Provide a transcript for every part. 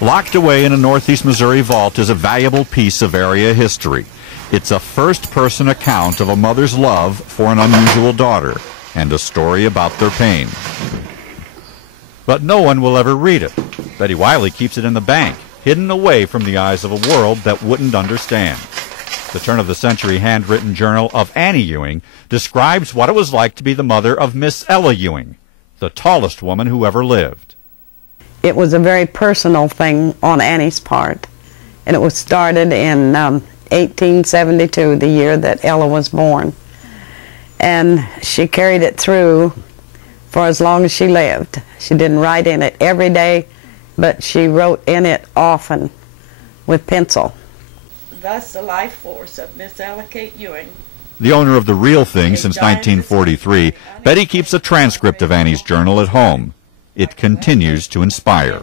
Locked away in a northeast Missouri vault is a valuable piece of area history. It's a first-person account of a mother's love for an unusual daughter and a story about their pain. But no one will ever read it. Betty Wiley keeps it in the bank, hidden away from the eyes of a world that wouldn't understand. The turn-of-the-century handwritten journal of Annie Ewing describes what it was like to be the mother of Miss Ella Ewing, the tallest woman who ever lived. It was a very personal thing on Annie's part, and it was started in 1872, the year that Ella was born. And she carried it through for as long as she lived. She didn't write in it every day, but she wrote in it often with pencil. Thus the life force of Miss Ella Kate Ewing. The owner of the real thing since 1943, Betty keeps a transcript of Annie's journal at home. It continues to inspire.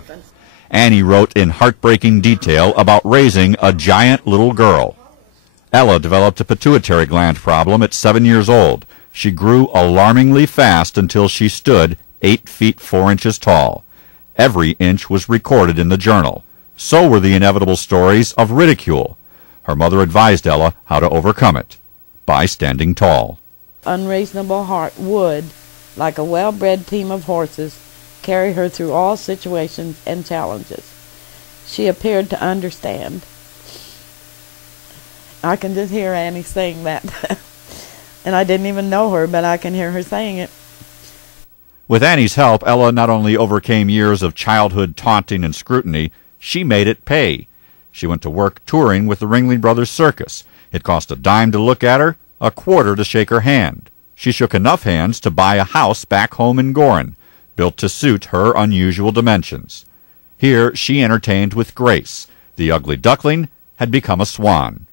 Annie wrote in heartbreaking detail about raising a giant little girl. Ella developed a pituitary gland problem at 7 years old. She grew alarmingly fast until she stood 8 feet 4 inches tall. Every inch was recorded in the journal. So were the inevitable stories of ridicule. Her mother advised Ella how to overcome it, by standing tall. Unreasonable heart would, like a well-bred team of horses, carry her through all situations and challenges. She appeared to understand. I can just hear Annie saying that. And I didn't even know her, but I can hear her saying it. With Annie's help, Ella not only overcame years of childhood taunting and scrutiny, she made it pay. She went to work touring with the Ringling Brothers Circus. It cost a dime to look at her, a quarter to shake her hand. She shook enough hands to buy a house back home in Gorin, built to suit her unusual dimensions. Here she entertained with grace. The ugly duckling had become a swan.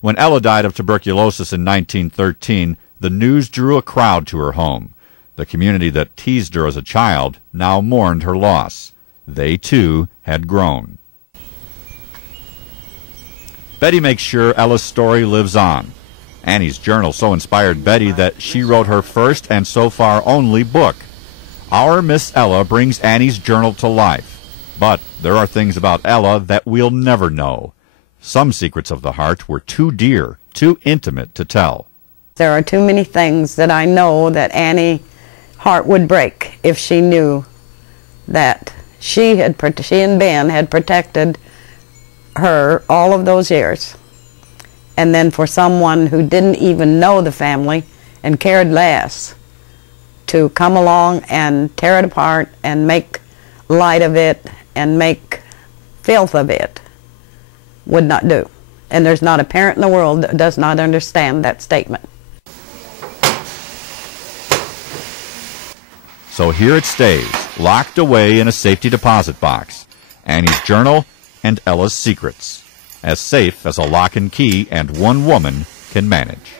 When Ella died of tuberculosis in 1913, the news drew a crowd to her home. The community that teased her as a child now mourned her loss. They, too, had grown. Betty makes sure Ella's story lives on. Annie's journal so inspired Betty that she wrote her first and so far only book. Our Miss Ella brings Annie's journal to life. But there are things about Ella that we'll never know. Some secrets of the heart were too dear, too intimate to tell. There are too many things that I know that Annie's heart would break if she knew that she and Ben had protected her all of those years. And then for someone who didn't even know the family and cared less to come along and tear it apart and make light of it and make filth of it would not do. And there's not a parent in the world that does not understand that statement. So here it stays, locked away in a safety deposit box. Annie's journal and Ella's secrets, as safe as a lock and key and one woman can manage.